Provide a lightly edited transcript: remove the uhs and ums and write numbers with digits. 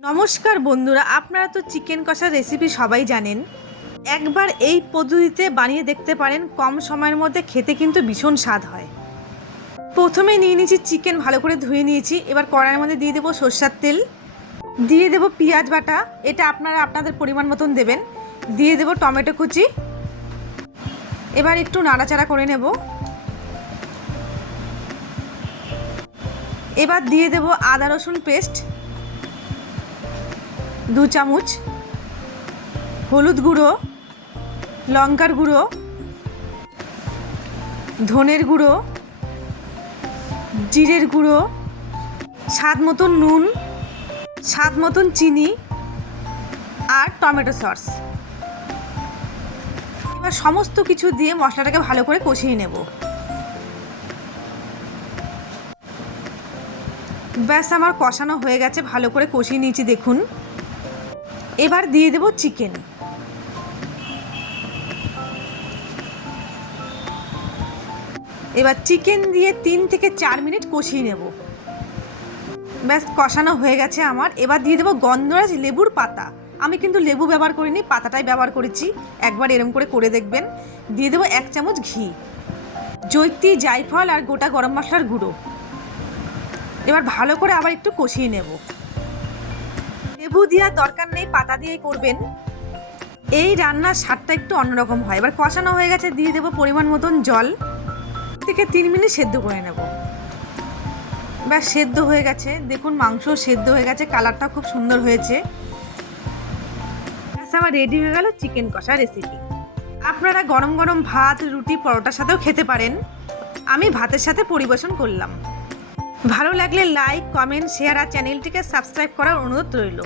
নমস্কার বন্ধুরা, আপনারা তো চিকেন কষার রেসিপি সবাই জানেন। একবার এই পদ্ধতিতে বানিয়ে দেখতে পারেন, কম সময়ের মধ্যে খেতে কিন্তু ভীষণ স্বাদ হয়। প্রথমে নিয়ে নিয়েছি চিকেন, ভালো করে ধুয়ে নিয়েছি। এবার কড়াইয়ের মধ্যে দিয়ে দেবো সরষের তেল, দিয়ে দেবো পেঁয়াজ বাটা, এটা আপনারা আপনাদের পরিমাণ মতন দেবেন। দিয়ে দেবো টমেটো কুচি। এবার একটু নাড়াচাড়া করে নেব। এবার দিয়ে দেবো আদা রসুন পেস্ট 2 চামচ, হলুদ গুঁড়ো, লঙ্কার গুঁড়ো, ধনের গুঁড়ো, জিরের গুঁড়ো, স্বাদ মতন নুন, স্বাদ মতন চিনি আর টমেটো সস। এবার সমস্ত কিছু দিয়ে মশলাটাকে ভালো করে কষিয়ে নেব। ব্যাস, আমার কষানো হয়ে গেছে, ভালো করে কষিয়ে নিয়েছি দেখুন। এবার দিয়ে দেব চিকেন। এবার চিকেন দিয়ে 3 থেকে 4 মিনিট কষিয়ে নেব। ব্যাস, কষানো হয়ে গেছে আমার। এবার দিয়ে দেবো গন্ধরাজ লেবুর পাতা। আমি কিন্তু লেবু ব্যবহার করিনি, পাতাটাই ব্যবহার করেছি। একবার এরম করে দেখবেন। দিয়ে দেবো 1 চামচ ঘি, জৈত্রী, জায়ফল আর গোটা গরম মশলার গুঁড়ো। এবার ভালো করে আবার একটু কষিয়ে নেব। লেবু দেওয়ার দরকার নেই, পাতা দিয়েই করবেন। এই রান্নার স্বাদটা একটু অন্যরকম হয়। এবার কষানো হয়ে গেছে, দিয়ে দেবো পরিমাণ মতন জল। থেকে 3 মিনিট সেদ্ধ করে নেব। ব্যাস, সেদ্ধ হয়ে গেছে দেখুন, মাংস সেদ্ধ হয়ে গেছে, কালারটা খুব সুন্দর হয়েছে। ব্যাস, আমার রেডি হয়ে গেল চিকেন কষা রেসিপি। আপনারা গরম গরম ভাত, রুটি, পরোটার সাথেও খেতে পারেন। আমি ভাতের সাথে পরিবেশন করলাম। ভালো লাগলে লাইক, কমেন্ট, শেয়ার আর চ্যানেলটিকে সাবস্ক্রাইব করার অনুরোধ রইল।